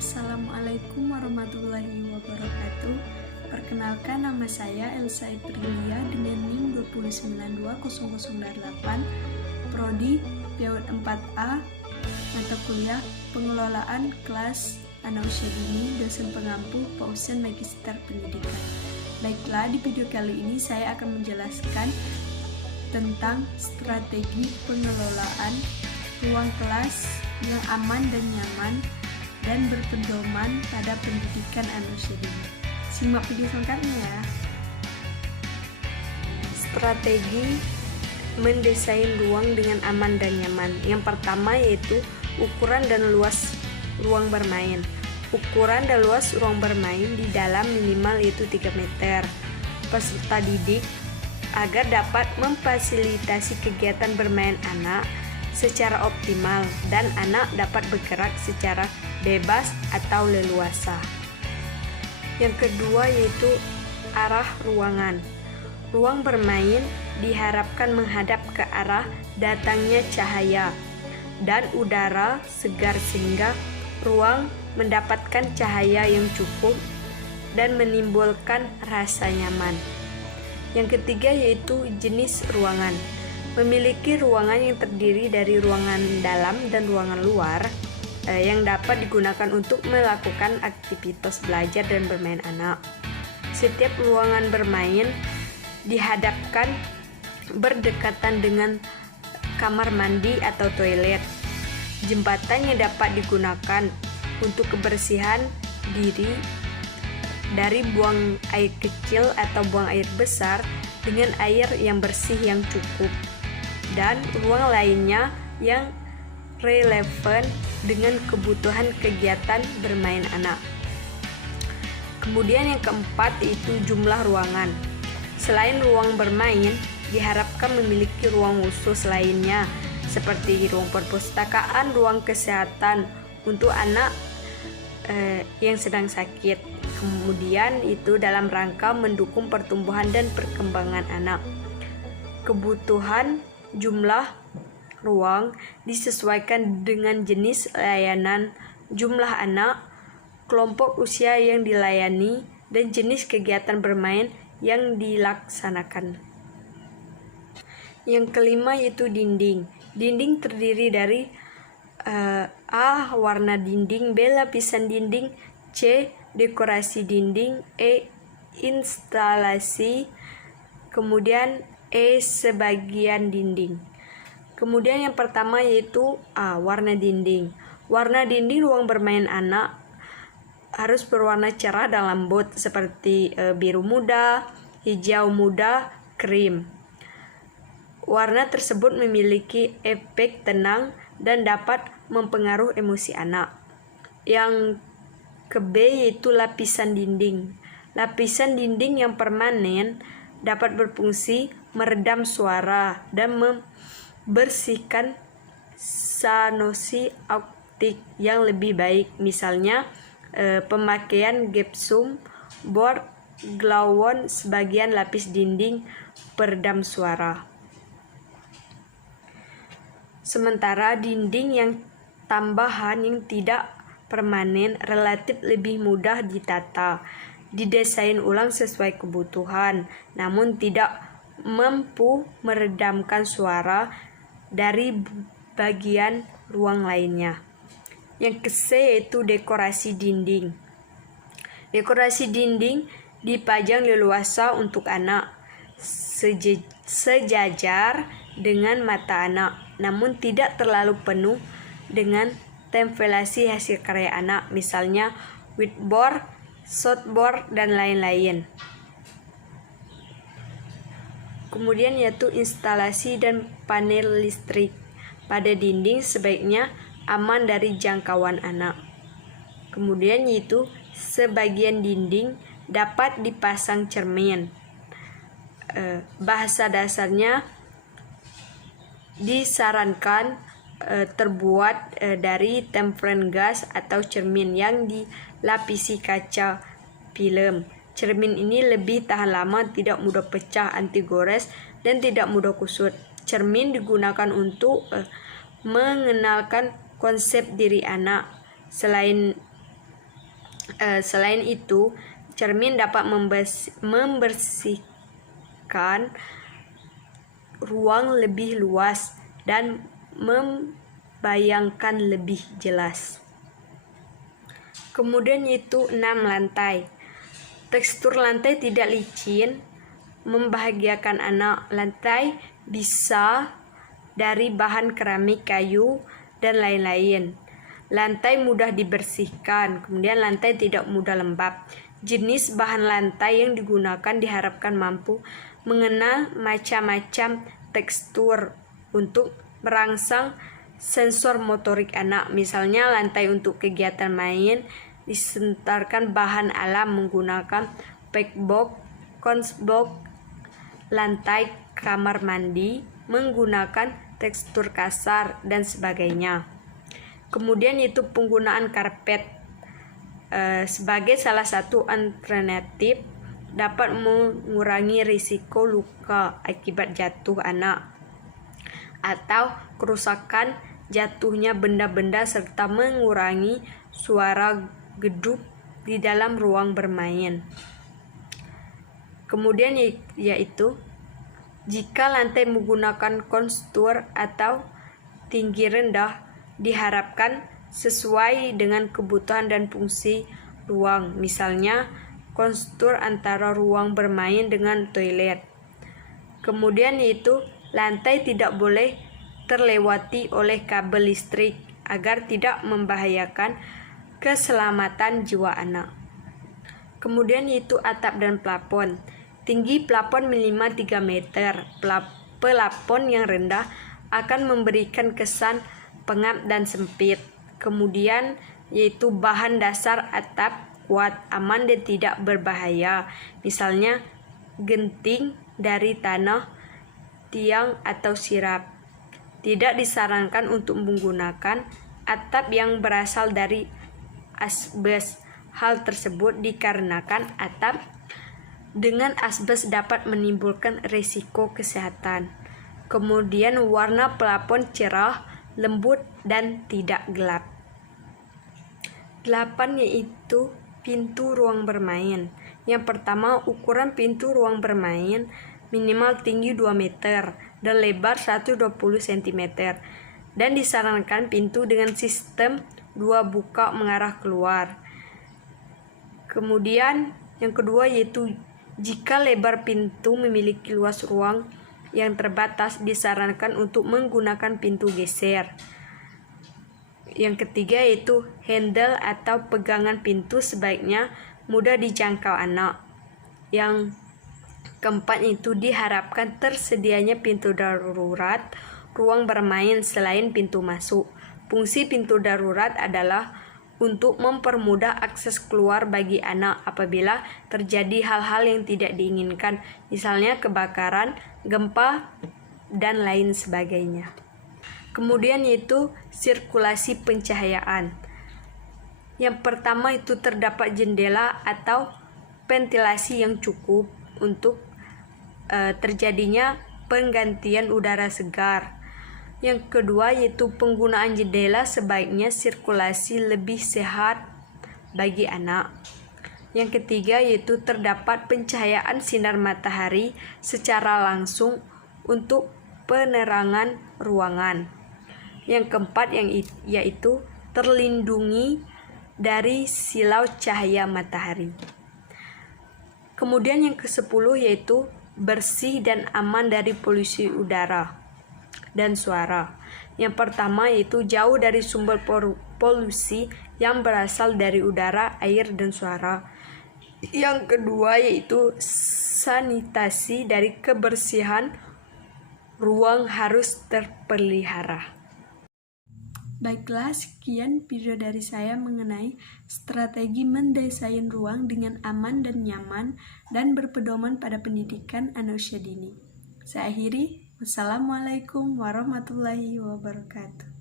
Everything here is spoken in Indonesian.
Assalamualaikum warahmatullahi wabarakatuh. Perkenalkan, nama saya Elsa Iprilia dengan NIM 2920008, Prodi PAUD 4A, mata kuliah Pengelolaan Kelas Anak Usia Dini, dosen pengampu Pausen Magister Pendidikan. Baiklah, di video kali ini saya akan menjelaskan tentang strategi pengelolaan ruang kelas yang aman dan nyaman dan berpedoman pada pendidikan anak usia dini. Simak video selengkapnya ya. Strategi mendesain ruang dengan aman dan nyaman. Yang pertama yaitu ukuran dan luas ruang bermain. Ukuran dan luas ruang bermain di dalam minimal yaitu 3 meter. Peserta didik agar dapat memfasilitasi kegiatan bermain anak secara optimal dan anak dapat bergerak secara bebas atau leluasa. Yang kedua yaitu arah ruangan. Ruang bermain diharapkan menghadap ke arah datangnya cahaya dan udara segar sehingga ruang mendapatkan cahaya yang cukup dan menimbulkan rasa nyaman. Yang ketiga yaitu jenis ruangan. Memiliki ruangan yang terdiri dari ruangan dalam dan ruangan luar yang dapat digunakan untuk melakukan aktivitas belajar dan bermain anak. Setiap ruangan bermain dihadapkan berdekatan dengan kamar mandi atau toilet. Jembatan yang dapat digunakan untuk kebersihan diri dari buang air kecil atau buang air besar dengan air yang bersih yang cukup, dan ruang lainnya yang relevan dengan kebutuhan kegiatan bermain anak. Kemudian yang keempat yaitu jumlah ruangan. Selain ruang bermain, diharapkan memiliki ruang khusus lainnya seperti ruang perpustakaan, ruang kesehatan untuk anak yang sedang sakit. Kemudian itu dalam rangka mendukung pertumbuhan dan perkembangan anak. Kebutuhan jumlah ruang disesuaikan dengan jenis layanan, jumlah anak, kelompok usia yang dilayani, dan jenis kegiatan bermain yang dilaksanakan. Yang kelima yaitu dinding. Dinding terdiri dari A. Warna dinding, B. Lapisan dinding, C. Dekorasi dinding, E. Instalasi, kemudian E. Sebagian dinding. Kemudian yang pertama yaitu A. Warna dinding. Warna dinding ruang bermain anak harus berwarna cerah dan lembut seperti biru muda, hijau muda, krim. Warna tersebut memiliki efek tenang dan dapat mempengaruhi emosi anak. Yang ke B yaitu lapisan dinding. Lapisan dinding yang permanen dapat berfungsi meredam suara dan membersihkan sanusi akustik yang lebih baik, misalnya pemakaian gypsum board, glowworm sebagian lapis dinding peredam suara. Sementara dinding yang tambahan yang tidak permanen relatif lebih mudah ditata, didesain ulang sesuai kebutuhan, namun tidak mampu meredamkan suara dari bagian ruang lainnya. Yang ke C yaitu dekorasi dinding. Dekorasi dinding dipajang leluasa untuk anak sejajar dengan mata anak, namun tidak terlalu penuh dengan tempelasi hasil karya anak, misalnya whiteboard, softboard, dan lain-lain. Kemudian yaitu instalasi dan panel listrik pada dinding sebaiknya aman dari jangkauan anak. Kemudian yaitu sebagian dinding dapat dipasang cermin. Bahasa dasarnya disarankan terbuat dari temperen gas atau cermin yang dilapisi kaca film. Cermin ini lebih tahan lama, tidak mudah pecah, anti gores, dan tidak mudah kusut. Cermin digunakan untuk mengenalkan konsep diri anak. Selain Selain itu, cermin dapat membersihkan ruang lebih luas dan membayangkan lebih jelas. Kemudian yaitu 6. Lantai. Tekstur lantai tidak licin, membahagiakan anak. Lantai bisa dari bahan keramik, kayu, dan lain-lain. Lantai mudah dibersihkan, kemudian lantai tidak mudah lembab. Jenis bahan lantai yang digunakan diharapkan mampu mengenal macam-macam tekstur untuk merangsang sensor motorik anak. Misalnya lantai untuk kegiatan main disentarkan bahan alam menggunakan pakbox, konsbox. Lantai kamar mandi menggunakan tekstur kasar dan sebagainya. Kemudian itu penggunaan karpet sebagai salah satu alternatif dapat mengurangi risiko luka akibat jatuh anak atau kerusakan jatuhnya benda-benda serta mengurangi suara geduk di dalam ruang bermain. Kemudian yaitu jika lantai menggunakan kontur atau tinggi rendah diharapkan sesuai dengan kebutuhan dan fungsi ruang, misalnya kontur antara ruang bermain dengan toilet. Kemudian yaitu lantai tidak boleh terlewati oleh kabel listrik agar tidak membahayakan keselamatan jiwa anak. Kemudian yaitu atap dan plafon. Tinggi plafon minimal 3 meter. Plafon yang rendah akan memberikan kesan pengap dan sempit. Kemudian yaitu bahan dasar atap kuat, aman dan tidak berbahaya. Misalnya genting dari tanah, tiang atau sirap. Tidak disarankan untuk menggunakan atap yang berasal dari asbes. Hal tersebut dikarenakan atap dengan asbes dapat menimbulkan risiko kesehatan. Kemudian warna plafon cerah, lembut dan tidak gelap. 8 yaitu pintu ruang bermain. Yang pertama, ukuran pintu ruang bermain minimal tinggi 2 meter dan lebar 120 cm dan disarankan pintu dengan sistem 2 buka mengarah keluar. Kemudian yang kedua yaitu jika lebar pintu memiliki luas ruang yang terbatas, disarankan untuk menggunakan pintu geser. Yang ketiga yaitu handle atau pegangan pintu sebaiknya mudah dijangkau anak. Yang keempat itu diharapkan tersedianya pintu darurat ruang bermain selain pintu masuk. Fungsi pintu darurat adalah untuk mempermudah akses keluar bagi anak apabila terjadi hal-hal yang tidak diinginkan, misalnya kebakaran, gempa, dan lain sebagainya. Kemudian yaitu sirkulasi pencahayaan. Yang pertama itu terdapat jendela atau ventilasi yang cukup untuk terjadinya penggantian udara segar. Yang kedua yaitu penggunaan jendela sebaiknya sirkulasi lebih sehat bagi anak. Yang ketiga yaitu terdapat pencahayaan sinar matahari secara langsung untuk penerangan ruangan. Yang keempat yaitu terlindungi dari silau cahaya matahari. Kemudian yang ke-10 yaitu bersih dan aman dari polusi udara dan suara. Yang pertama yaitu jauh dari sumber polusi yang berasal dari udara, air, dan suara. Yang kedua yaitu sanitasi dari kebersihan ruang harus terpelihara. Baiklah, sekian video dari saya mengenai strategi mendesain ruang dengan aman dan nyaman dan berpedoman pada pendidikan anak usia dini. Saya akhiri. Wassalamualaikum warahmatullahi wabarakatuh.